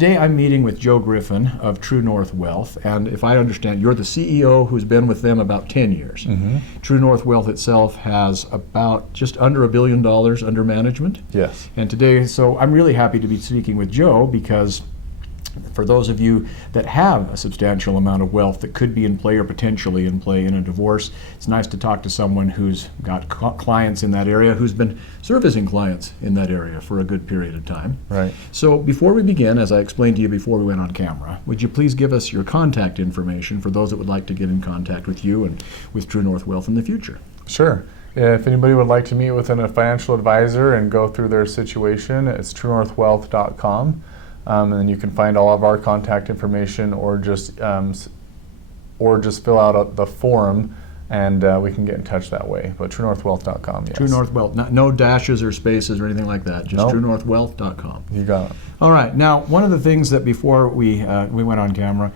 Today I'm meeting with Joe Griffin of TrueNorth Wealth, and if I understand, you're the CEO who's been with them about 10 years. Mm-hmm. TrueNorth Wealth itself has about just under $1 billion under management. Yes. And today, so I'm really happy to be speaking with Joe because for those of you that have a substantial amount of wealth that could be in play or potentially in play in a divorce, it's nice to talk to someone who's got clients in that area, who's been servicing clients in that area for a good period of time. Right. So before we begin, as I explained to you before we went on camera, would you please give us your contact information for those that would like to get in contact with you and with TrueNorth Wealth in the future? Sure. If anybody would like to meet with a financial advisor and go through their situation, it's TrueNorthWealth.com. And then you can find all of our contact information, or just fill out the form, and we can get in touch that way. But TrueNorthWealth.com, yes. TrueNorth Wealth, no dashes or spaces or anything like that. Just Nope. TrueNorthWealth.com. You got it. All right. Now, one of the things that before we went on camera,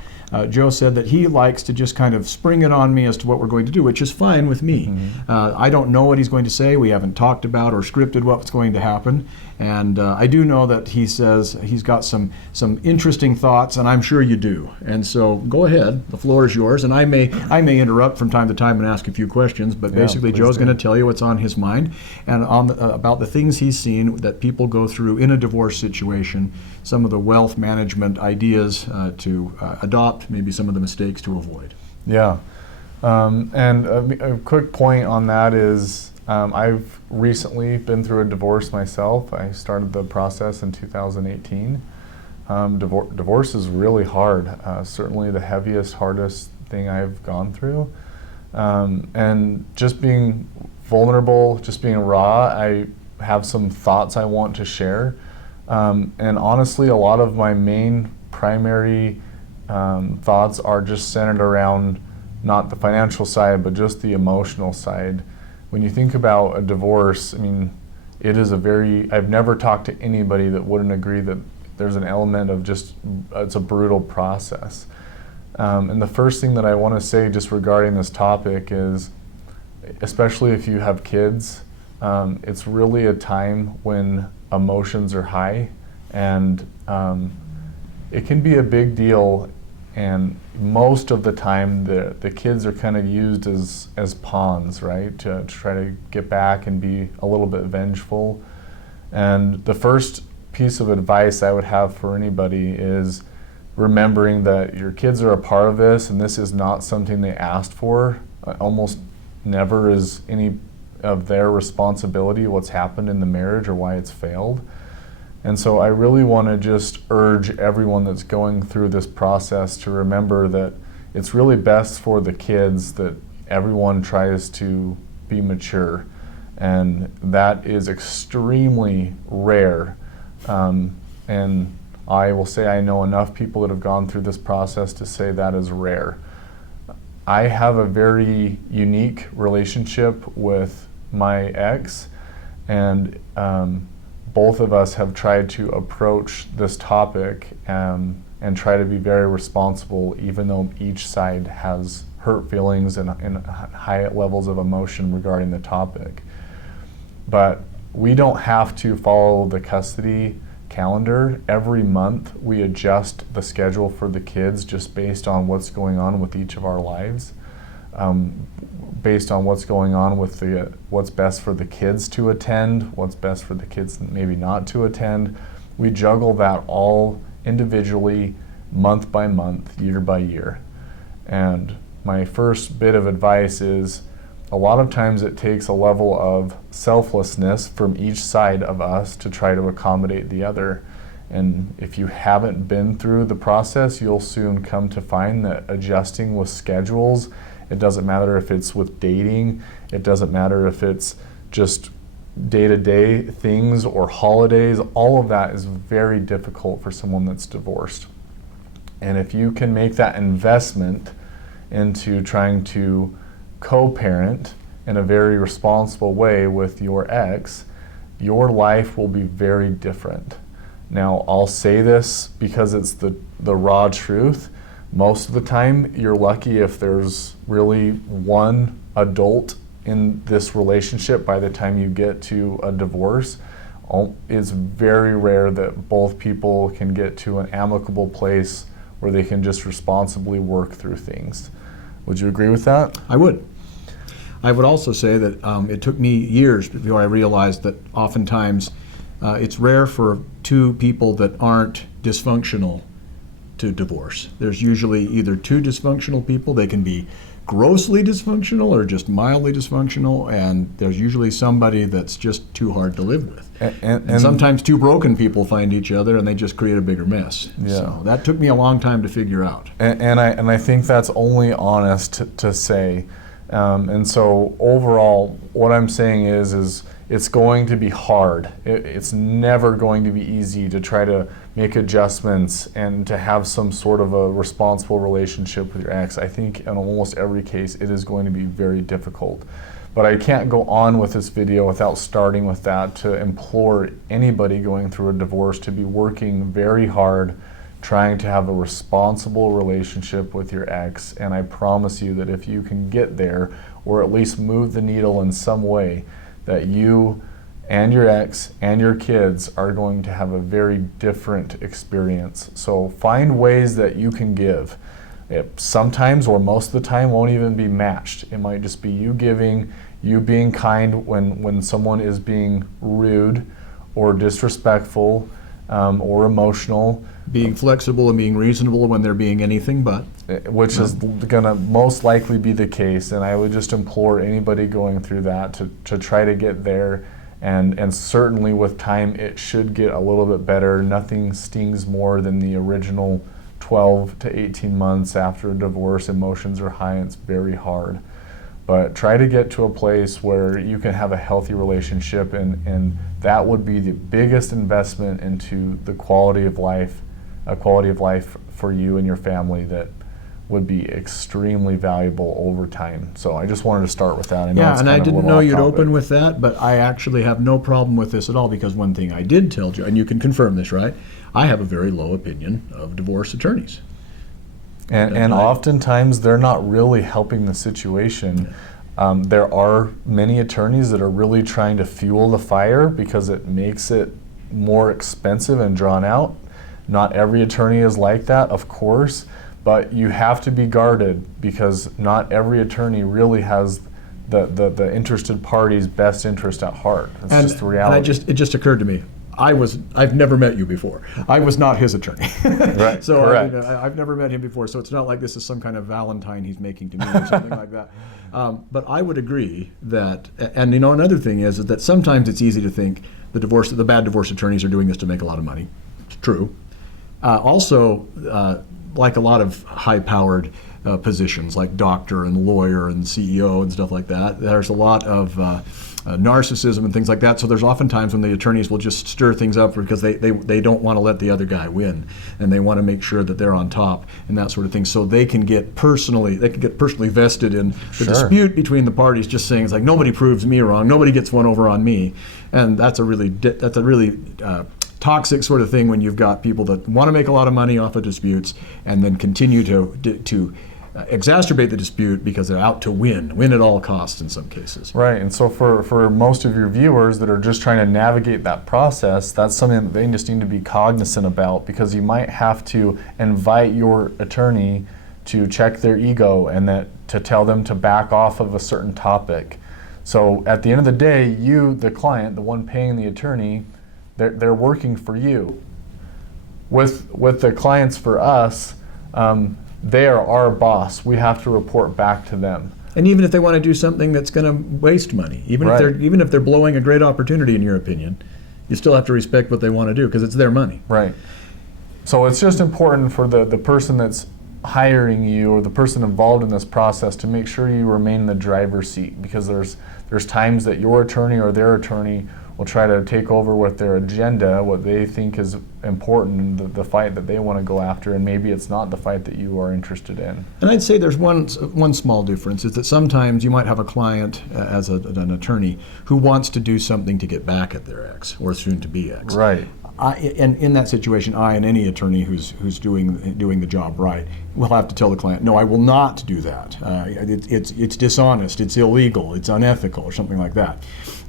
Joe said that he likes to just kind of spring it on me as to what we're going to do, which is fine with me. Mm-hmm. I don't know what he's going to say. We haven't talked about or scripted what's going to happen. And I do know that he says he's got some interesting thoughts, and I'm sure you do. And so go ahead. The floor is yours. And I may interrupt from time to time and ask a few questions, but basically Joe's going to tell you what's on his mind and about the things he's seen that people go through in a divorce situation, some of the wealth management ideas to adopt, maybe some of the mistakes to avoid. Yeah. And a quick point on that is I've recently been through a divorce myself. I started the process in 2018. Divorce is really hard, certainly the heaviest, hardest thing I've gone through. And just being vulnerable, just being raw, I have some thoughts I want to share. And honestly, a lot of my main primary thoughts are just centered around not the financial side, but just the emotional side. When you think about a divorce, I mean, it is I've never talked to anybody that wouldn't agree that there's an element of it's a brutal process. And the first thing that I want to say just regarding this topic is, especially if you have kids, it's really a time when emotions are high, and it can be a big deal. And most of the time, the kids are kind of used as pawns, right, to try to get back and be a little bit vengeful. And the first piece of advice I would have for anybody is remembering that your kids are a part of this, and this is not something they asked for. Almost never is any of their responsibility what's happened in the marriage or why it's failed. And so I really want to just urge everyone that's going through this process to remember that it's really best for the kids that everyone tries to be mature. And that is extremely rare. And I will say I know enough people that have gone through this process to say that is rare. I have a very unique relationship with my ex, and both of us have tried to approach this topic and try to be very responsible, even though each side has hurt feelings and high levels of emotion regarding the topic. But we don't have to follow the custody calendar. Every month we adjust the schedule for the kids just based on what's going on with each of our lives. Based on what's going on with what's best for the kids to attend, what's best for the kids maybe not to attend. We juggle that all individually, month by month, year by year. And my first bit of advice is, a lot of times it takes a level of selflessness from each side of us to try to accommodate the other. And if you haven't been through the process, you'll soon come to find that adjusting with schedules, it doesn't matter if it's with dating, it doesn't matter if it's just day-to-day things or holidays, all of that is very difficult for someone that's divorced. And if you can make that investment into trying to co-parent in a very responsible way with your ex, your life will be very different. Now, I'll say this because it's the raw truth. Most of the time, you're lucky if there's really one adult in this relationship by the time you get to a divorce. it's very rare that both people can get to an amicable place where they can just responsibly work through things. Would you agree with that? I would. I would also say that it took me years before I realized that oftentimes it's rare for two people that aren't dysfunctional to divorce. There's usually either two dysfunctional people. They can be grossly dysfunctional or just mildly dysfunctional, and there's usually somebody that's just too hard to live with. And sometimes two broken people find each other and they just create a bigger mess. Yeah. So that took me a long time to figure out. And I think that's only honest to say. And so overall, what I'm saying is it's going to be hard. It's never going to be easy to try to make adjustments and to have some sort of a responsible relationship with your ex. I think in almost every case it is going to be very difficult. But I can't go on with this video without starting with that, to implore anybody going through a divorce to be working very hard, trying to have a responsible relationship with your ex. And I promise you that if you can get there, or at least move the needle in some way, that you and your ex and your kids are going to have a very different experience. So find ways that you can give. It sometimes, or most of the time, won't even be matched. It might just be you giving, you being kind when someone is being rude or disrespectful or emotional. Being flexible and being reasonable when they're being anything but. Which is going to most likely be the case. And I would just implore anybody going through that to try to get there. And certainly with time, it should get a little bit better. Nothing stings more than the original 12 to 18 months after a divorce. Emotions are high and it's very hard. But try to get to a place where you can have a healthy relationship, and that would be the biggest investment into the quality of life, a quality of life for you and your family that would be extremely valuable over time. So I just wanted to start with that. I know Yeah, it's and kind I of a didn't little know off you'd topic. open with that, but I actually have no problem with this at all, because one thing I did tell you, and you can confirm this, right? I have a very low opinion of divorce attorneys. And oftentimes they're not really helping the situation. There are many attorneys that are really trying to fuel the fire because it makes it more expensive and drawn out. Not every attorney is like that, of course, but you have to be guarded, because not every attorney really has the interested party's best interest at heart. It's just the reality. And it just occurred to me, I've never met you before. I was not his attorney. Right, So correct. I've never met him before, so it's not like this is some kind of Valentine he's making to me or something like that. But I would agree that, and another thing is that sometimes it's easy to think the bad divorce attorneys are doing this to make a lot of money. It's true. Also, like a lot of high-powered positions like doctor and lawyer and CEO and stuff like that, there's a lot of narcissism and things like that. So there's oftentimes when the attorneys will just stir things up because they don't want to let the other guy win, and they want to make sure that they're on top and that sort of thing. So they can get personally vested in the dispute between the parties, just saying it's like, nobody proves me wrong, nobody gets one over on me, and that's a really toxic sort of thing when you've got people that want to make a lot of money off of disputes and then continue to exacerbate the dispute because they're out to win at all costs in some cases. Right, and so for most of your viewers that are just trying to navigate that process, that's something that they just need to be cognizant about, because you might have to invite your attorney to check their ego and to tell them to back off of a certain topic. So at the end of the day, you, the client, the one paying the attorney, they're working for you. With the clients for us, they are our boss. We have to report back to them. And even if they want to do something that's going to waste money, even if they're blowing a great opportunity in your opinion, you still have to respect what they want to do because it's their money. Right. So it's just important for the person that's hiring you or the person involved in this process to make sure you remain in the driver's seat, because there's times that your attorney or their attorney will try to take over with their agenda, what they think is important, the fight that they want to go after, and maybe it's not the fight that you are interested in. And I'd say there's one small difference, is that sometimes you might have a client as an attorney who wants to do something to get back at their ex or soon-to-be ex. Right. and in that situation, I and any attorney who's doing the job right will have to tell the client, no, I will not do that. It's dishonest, it's illegal, it's unethical, or something like that.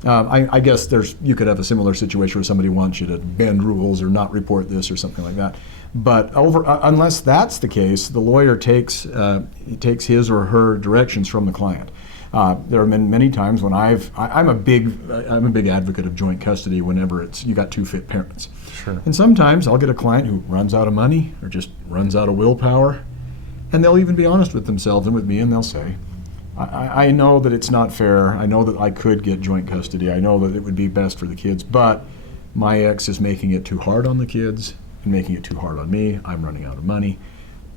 I guess you could have a similar situation where somebody wants you to bend rules or not report this or something like that. But unless that's the case, the lawyer takes his or her directions from the client. There have been many times when I'm a big advocate of joint custody whenever you got two fit parents. Sure. And sometimes I'll get a client who runs out of money or just runs out of willpower, and they'll even be honest with themselves and with me, and they'll say, I know that it's not fair. I know that I could get joint custody. I know that it would be best for the kids, but my ex is making it too hard on the kids and making it too hard on me. I'm running out of money.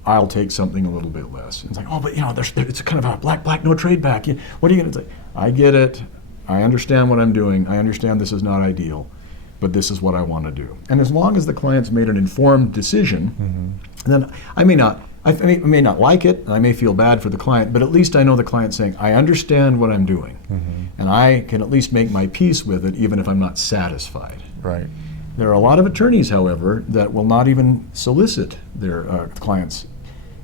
I'll take something a little bit less. And it's like, oh, but it's kind of a black, no trade back. What are you going to say? I get it. I understand what I'm doing. I understand this is not ideal, but this is what I want to do. And as long as the client's made an informed decision, then I may not like it, and I may feel bad for the client, but at least I know the client's saying, I understand what I'm doing, and I can at least make my peace with it, even if I'm not satisfied. Right. There are a lot of attorneys, however, that will not even solicit their clients'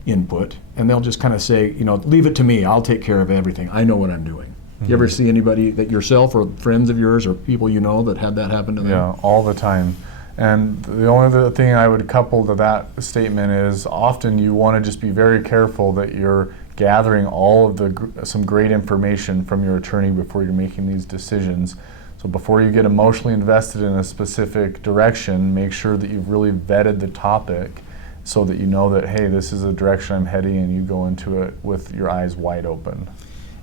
input, and they'll just kind of say, leave it to me, I'll take care of everything, I know what I'm doing. You ever see anybody that yourself or friends of yours or people you know that had that happen to them? Yeah, all the time. And the only other thing I would couple to that statement is often you want to just be very careful that you're gathering all of some great information from your attorney before you're making these decisions. So before you get emotionally invested in a specific direction, make sure that you've really vetted the topic so that you know that, hey, this is the direction I'm heading, and you go into it with your eyes wide open.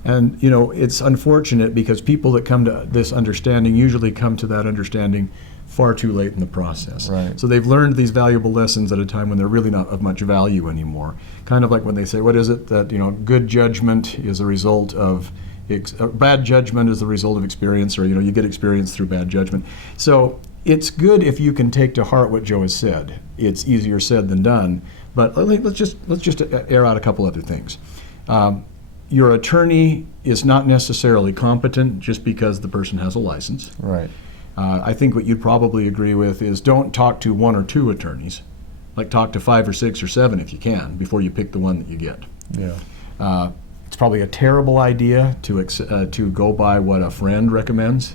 And it's unfortunate because people that come to this understanding usually come to that understanding far too late in the process. Right. So they've learned these valuable lessons at a time when they're really not of much value anymore. Kind of like when they say, what is it, that good judgment is a result of bad judgment is the result of experience, or you get experience through bad judgment. So it's good if you can take to heart what Joe has said. It's easier said than done, but let's just air out a couple other things. Your attorney is not necessarily competent just because the person has a license. Right. I think what you'd probably agree with is don't talk to one or two attorneys. Like talk to 5 or 6 or 7 if you can before you pick the one that you get. Yeah. It's probably a terrible idea to go by what a friend recommends.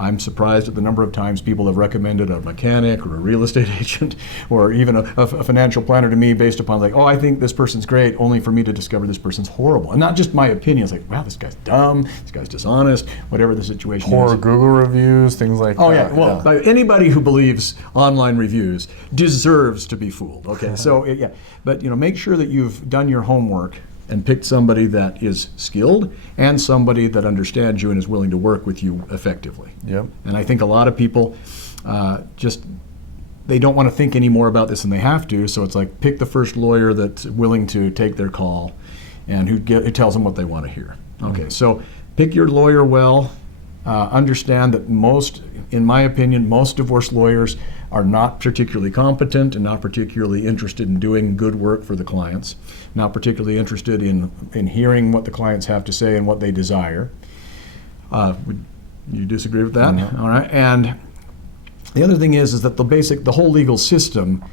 I'm surprised at the number of times people have recommended a mechanic or a real estate agent or even a financial planner to me based upon I think this person's great, only for me to discover this person's horrible. And not just my opinion. It's like, wow, this guy's dumb, this guy's dishonest, whatever the situation Poor is. Google reviews, things like that. Oh yeah, well, anybody who believes online reviews deserves to be fooled. Okay, so yeah, but make sure that you've done your homework and picked somebody that is skilled and somebody that understands you and is willing to work with you effectively. Yep. And I think a lot of people they don't want to think any more about this than they have to, so it's like pick the first lawyer that's willing to take their call and who tells them what they want to hear. Okay, so pick your lawyer well. Understand that in my opinion, most divorce lawyers are not particularly competent and not particularly interested in doing good work for the clients, not particularly interested in hearing what the clients have to say and what they desire. Would you disagree with that? Mm-hmm. All right. And the other thing is that the whole legal system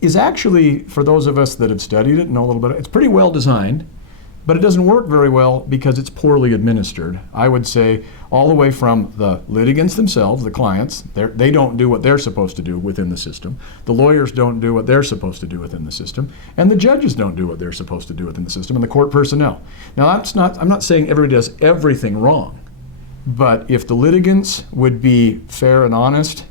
is actually, for those of us that have studied it and know a little bit, it's pretty well designed. But it doesn't work very well because it's poorly administered. I would say all the way from the litigants themselves, the clients, they don't do what they're supposed to do within the system. The lawyers don't do what they're supposed to do within the system. And the judges don't do what they're supposed to do within the system, and the court personnel. Now, I'm not saying everybody does everything wrong. But if the litigants would be fair and honest,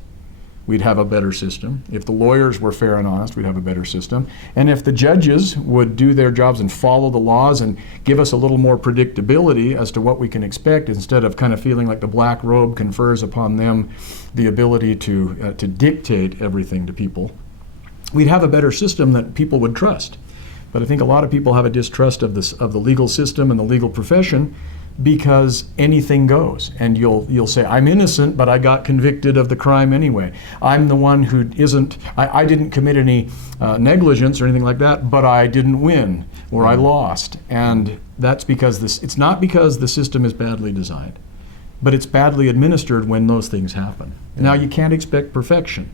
we'd have a better system. If the lawyers were fair and honest, we'd have a better system. And if the judges would do their jobs and follow the laws and give us a little more predictability as to what we can expect, instead of kind of feeling like the black robe confers upon them the ability to dictate everything to people, we'd have a better system that people would trust. But I think a lot of people have a distrust of the legal system and the legal profession, because anything goes, and you'll say, I'm innocent, but I got convicted of the crime anyway. I'm the one who isn't, I didn't commit any negligence or anything like that, but I didn't win, or I lost. And that's because it's not because the system is badly designed, but it's badly administered when those things happen. Now, you can't expect perfection,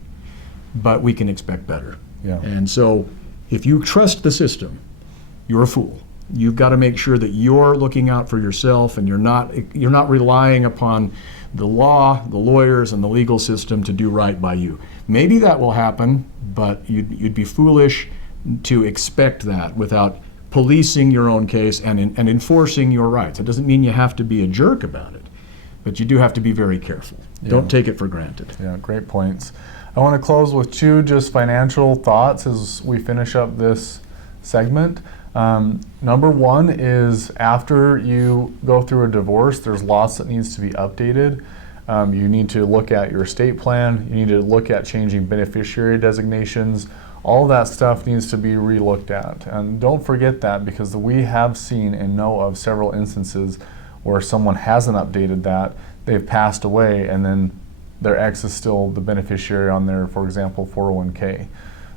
but we can expect better. Yeah. And so if you trust the system, you're a fool. You've got to make sure that you're looking out for yourself, and you're not relying upon the law, the lawyers, and the legal system to do right by you. Maybe that will happen, but you'd be foolish to expect that without policing your own case and enforcing your rights. It doesn't mean you have to be a jerk about it, but you do have to be very careful. Yeah. Don't take it for granted. Yeah, great points. I want to close with 2 just financial thoughts as we finish up this segment. Number 1 is, after you go through a divorce, there's lots that needs to be updated. You need to look at your estate plan. You need to look at changing beneficiary designations. All that stuff needs to be re-looked at. And don't forget that, because we have seen and know of several instances where someone hasn't updated that, they've passed away, and then their ex is still the beneficiary on their, for example, 401k.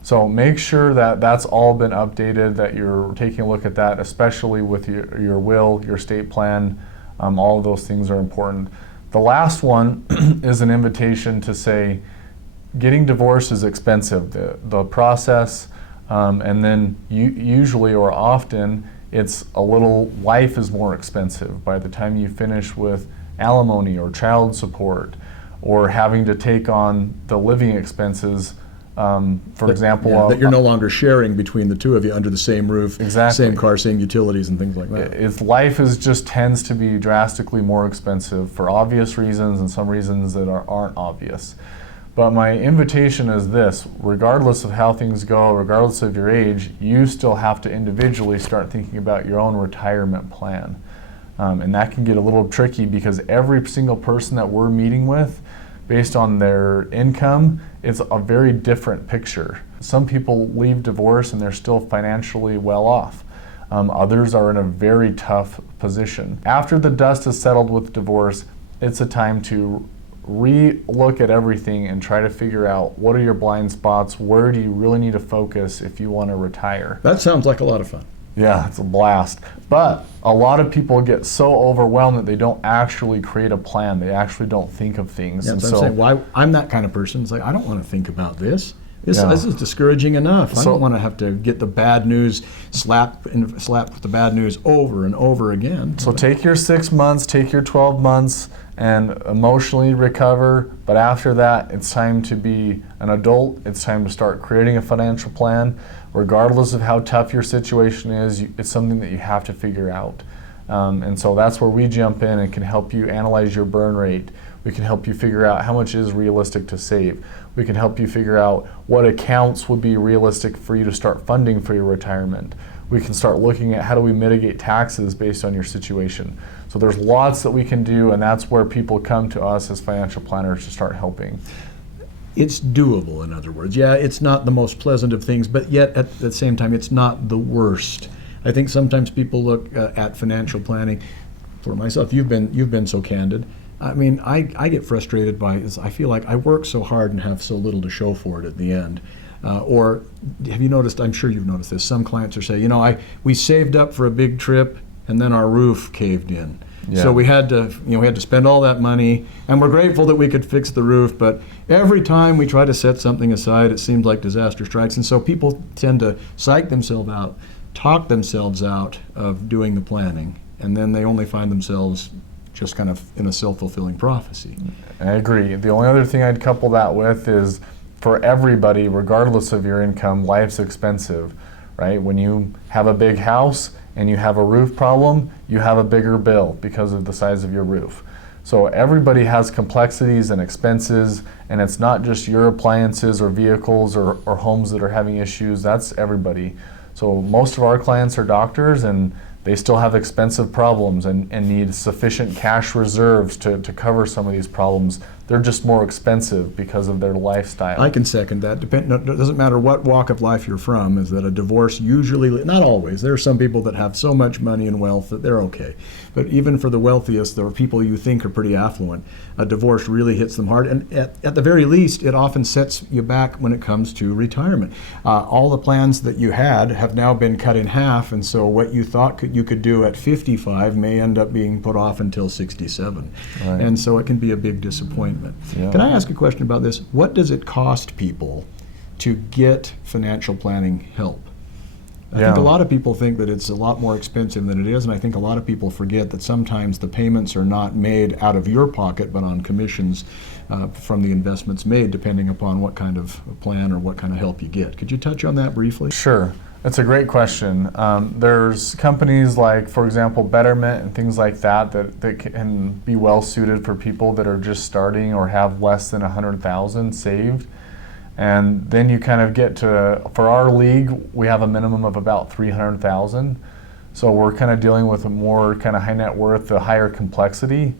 So make sure that that's all been updated, that you're taking a look at that, especially with your will, your estate plan. All of those things are important. The last one is an invitation to say, getting divorced is expensive. The process, and then usually or often, life is more expensive by the time you finish with alimony or child support, or having to take on the living expenses. For example, that you're no longer sharing between the two of you under the same roof, exactly. Same car, same utilities, and things like that. Life just tends to be drastically more expensive for obvious reasons and some reasons that aren't obvious. But my invitation is this: regardless of how things go, regardless of your age, you still have to individually start thinking about your own retirement plan. And that can get a little tricky, because every single person that we're meeting with, based on their income, it's a very different picture. Some people leave divorce and they're still financially well off. Others are in a very tough position. After the dust is settled with divorce, it's a time to re-look at everything and try to figure out, what are your blind spots? Where do you really need to focus if you want to retire? That sounds like a lot of fun. Yeah, it's a blast. But a lot of people get so overwhelmed that they don't actually create a plan. They actually don't think of things. Yeah, and so I'm saying, why I'm that kind of person. It's like, I don't want to think about this. This is discouraging enough. I don't want to have to get the bad news, slap with the bad news over and over again. So take your 6 months, take your 12 months, and emotionally recover. But after that, it's time to be an adult. It's time to start creating a financial plan. Regardless of how tough your situation is, it's something that you have to figure out. And so that's where we jump in and can help you analyze your burn rate. We can help you figure out how much is realistic to save. We can help you figure out what accounts would be realistic for you to start funding for your retirement. We can start looking at how do we mitigate taxes based on your situation. So there's lots that we can do, and that's where people come to us as financial planners to start helping. It's doable, in other words. Yeah, it's not the most pleasant of things, but yet at the same time, it's not the worst. I think sometimes people look at financial planning. For myself, you've been so candid. I mean, I get frustrated by it. I feel like I work so hard and have so little to show for it at the end. Or have you noticed, I'm sure you've noticed this, some clients are saying, we saved up for a big trip and then our roof caved in. Yeah. So we had to spend all that money, and we're grateful that we could fix the roof, but every time we try to set something aside, it seems like disaster strikes. And so people tend to psych themselves out, talk themselves out of doing the planning, and then they only find themselves just kind of in a self-fulfilling prophecy. I agree. The only other thing I'd couple that with is, for everybody, regardless of your income, life's expensive, right? When you have a big house and you have a roof problem, you have a bigger bill because of the size of your roof. So everybody has complexities and expenses, and it's not just your appliances or vehicles or homes that are having issues. That's everybody. So most of our clients are doctors, and they still have expensive problems and need sufficient cash reserves to cover some of these problems. They're just more expensive because of their lifestyle. I can second that. It doesn't matter what walk of life you're from, is that a divorce usually, not always, there are some people that have so much money and wealth that they're okay. But even for the wealthiest, there are people you think are pretty affluent, a divorce really hits them hard. And at the very least, it often sets you back when it comes to retirement. All the plans that you had have now been cut in half, and so what you thought you could do at 55 may end up being put off until 67. Right. And so it can be a big disappointment. Yeah. Can I ask a question about this? What does it cost people to get financial planning help. I Yeah. think a lot of people think that it's a lot more expensive than it is, and I think a lot of people forget that sometimes the payments are not made out of your pocket, but on commissions from the investments made, depending upon what kind of plan or what kind of help you get. Could you touch on that briefly? Sure. That's a great question. There's companies like, for example, Betterment and things like that can be well suited for people that are just starting or have less than 100,000 saved. And then you kind of get to, for our league, we have a minimum of about 300,000. So we're kind of dealing with a more kind of high net worth, a higher complexity.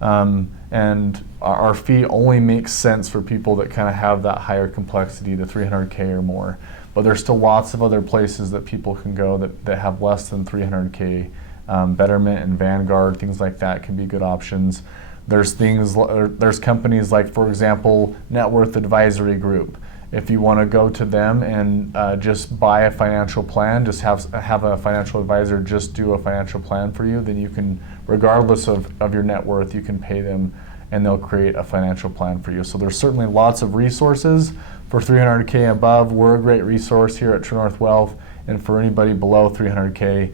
And our fee only makes sense for people that kind of have that higher complexity, the 300K or more. But there's still lots of other places that people can go that have less than 300K. Betterment and Vanguard, things like that can be good options. There's companies like, for example, Net Worth Advisory Group. If you want to go to them and just buy a financial plan, just have a financial advisor just do a financial plan for you, then you can, regardless of your net worth, you can pay them and they'll create a financial plan for you. So there's certainly lots of resources. For 300K and above, we're a great resource here at TrueNorth Wealth, and for anybody below 300K,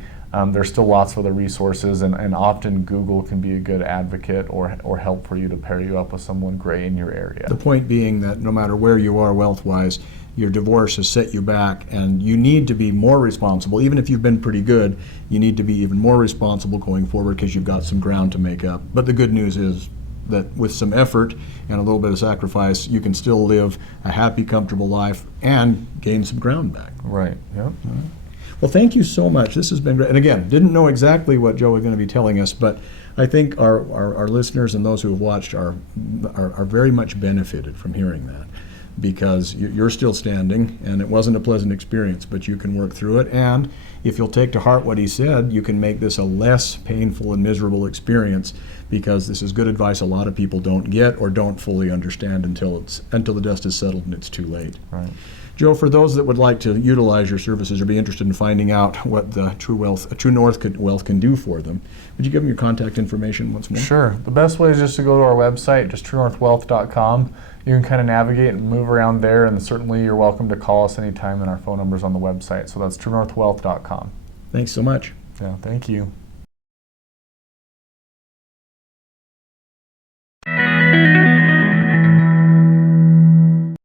there's still lots of other resources, and often Google can be a good advocate or help for you to pair you up with someone great in your area. The point being that no matter where you are wealth-wise, your divorce has set you back, and you need to be more responsible. Even if you've been pretty good, you need to be even more responsible going forward because you've got some ground to make up. But the good news is that with some effort and a little bit of sacrifice, you can still live a happy, comfortable life and gain some ground back. Right, yep. Well, thank you so much. This has been great. And again, didn't know exactly what Joe was going to be telling us, but I think our listeners and those who have watched are very much benefited from hearing that, because you're still standing, and it wasn't a pleasant experience, but you can work through it. And if you'll take to heart what he said, you can make this a less painful and miserable experience, because this is good advice a lot of people don't get or don't fully understand until the dust is settled and it's too late. Right. Joe, for those that would like to utilize your services or be interested in finding out what the TrueNorth Wealth can do for them, would you give them your contact information once more? Sure. The best way is just to go to our website, just TrueNorthWealth.com. You can kind of navigate and move around there, and certainly you're welcome to call us anytime, and our phone number's on the website. So that's TrueNorthWealth.com. Thanks so much. Yeah, thank you.